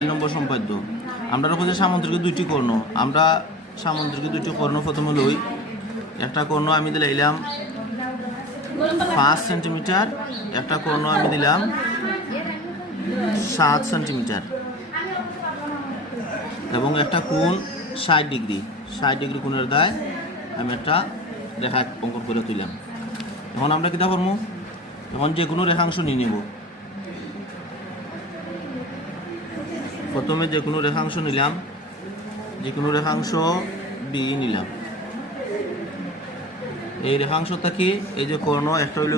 নম্বর সম্পাদ্য। আমরা রকম সামুদ্রিক দুইটি কর্ণ। আমরা সামুদ্রিক দুইটি কর্ণ প্রথমে লই। একটা কর্ণ আমি দিলাম পাঁচ সেন্টিমিটার, একটা কর্ণ আমি দিলাম সাত সেন্টিমিটার এবং একটা কোণ ষাট ডিগ্রি। ষাট ডিগ্রি কোণের দায় আমি একটা রেখা অঙ্কন করে তুললাম। এখন আমরা কীটা করব এখন যে কোনো রেখাংশ নিয়ে নেব। প্রথমে যে কোনো রেখাংশ নিলাম, যে কোনো রেখাংশ বি নিলাম। এই রেখাংশটা কি? এই যে কর্ণ, একটা হইল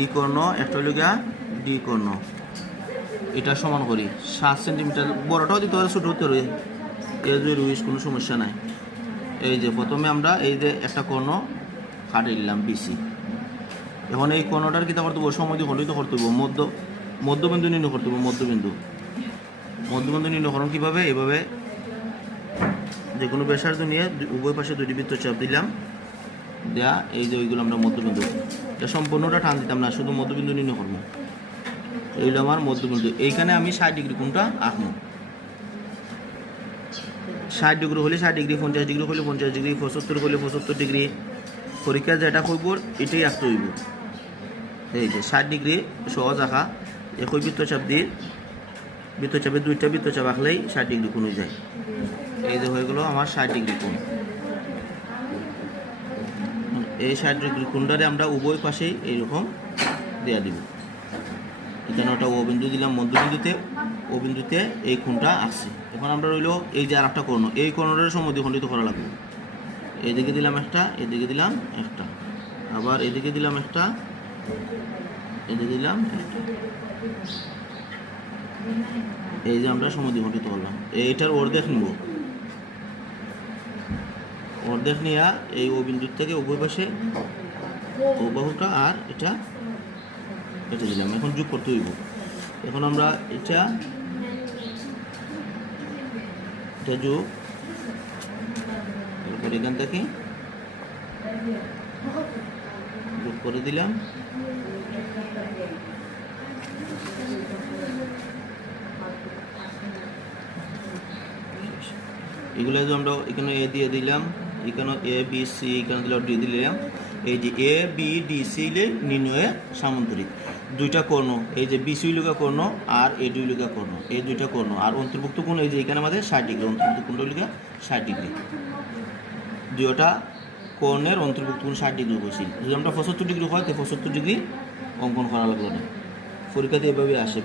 ই কর্ণ, একটা হইল ডি কর্ণ। এটা সমান করি, সাত সেন্টিমিটার বড়টাও দিতে পারে ছোটো হতে রয়ে এই যে রুইস কোনো সমস্যা নাই। এই যে প্রথমে আমরা এই যে একটা কর্ণ কাটে নিলাম বিসি এখন এই কর্ণটার কিতা করতে হবে সময় দিয়ে খণ্ডিত করতে হবে মধ্য মধ্যবিন্দু নির্ণয় করতে হবে, মধ্যবিন্দু। মধ্যবিন্দু নির্ণয়করণ কীভাবে? এভাবে যে কোনো ব্যাসার্ধ নিয়ে উভয় পাশে দুটি বৃত্ত চাপ দিলাম। দেয়া, এই যে ওইগুলো আমরা মধ্যবিন্দু। এটা সম্পূর্ণটা টান দিতাম না, শুধু মধ্যবিন্দু নির্ণয় করব এইগুলো আমার মধ্যবিন্দু। এইখানে আমি ষাট ডিগ্রি কোনটা আঁকবো। ষাট ডিগ্রি হলে ষাট ডিগ্রি, পঞ্চাশ ডিগ্রি হলে পঞ্চাশ ডিগ্রি, পঁচাত্তর হলে পঁচাত্তর ডিগ্রি। পরীক্ষা যেটা করব, এটাই আঁকতে হইব। এই যে ষাট ডিগ্রি সহজ আঁকা। একই বৃত্তচাপ দিয়ে বৃত্তচাপে দুইটা বৃত্তচাপ আঁকলেই ষাট ডিগ্রি কোণ যায়। এই যে হয়ে গেলো আমার ষাট ডিগ্রি কোণ। এই ষাট ডিগ্রি কোণটারে আমরা উভয় পাশেই এইরকম দেয়া দিব। এখানে ওটা ও বিন্দু দিলাম মধ্যবিন্দুতে ও বিন্দুতে এই কোণটা আসছে এখন আমরা রইল এই যে আর একটা কর্ণ এই কর্ণটার সমদ্বিখণ্ডিত করা লাগবে। এদিকে দিলাম একটা, এদিকে দিলাম একটা। আবার এদিকে দিলাম একটা এদিকে দিলাম। এই যে আমরা সমদ্বিখণ্ডিত করলাম এইটার অর্ধেক নিব। অর্ধেক নিয়ে এই ও বিন্দুর থেকে উভয় পাশে বাহুটা আর এটা এটা দিলাম। এখন যোগ করতে হইব। এখন আমরা এটা এটা যোগ এরপর এখান থেকে যোগ করে দিলাম। এগুলো যে আমরা এখানে এ দিয়ে দিলাম, এখানে এ বি সি এখানে দিলাম ডি দিলাম, এই যে এ বি ডি সি লে নির্ণয়ে সামন্তরিক। দুইটা কর্ণ, এই যে বিসি লুকা কর্ণ আর এ ডি লুকা কর্ণ, এই দুইটা কর্ণ। আর অন্তর্ভুক্ত কোণ, এই যে এখানে আমাদের ষাট ডিগ্রি, অন্তর্ভুক্ত কোণটা লুকা ষাট ডিগ্রি। দুইটা কর্ণের অন্তর্ভুক্ত কোণ ষাট ডিগ্রি বসি যদি আমরা পঁচাত্তর ডিগ্রি হয় তো পঁচাত্তর ডিগ্রি অঙ্কন করা লাগল না। পরীক্ষাতে এভাবে আসে।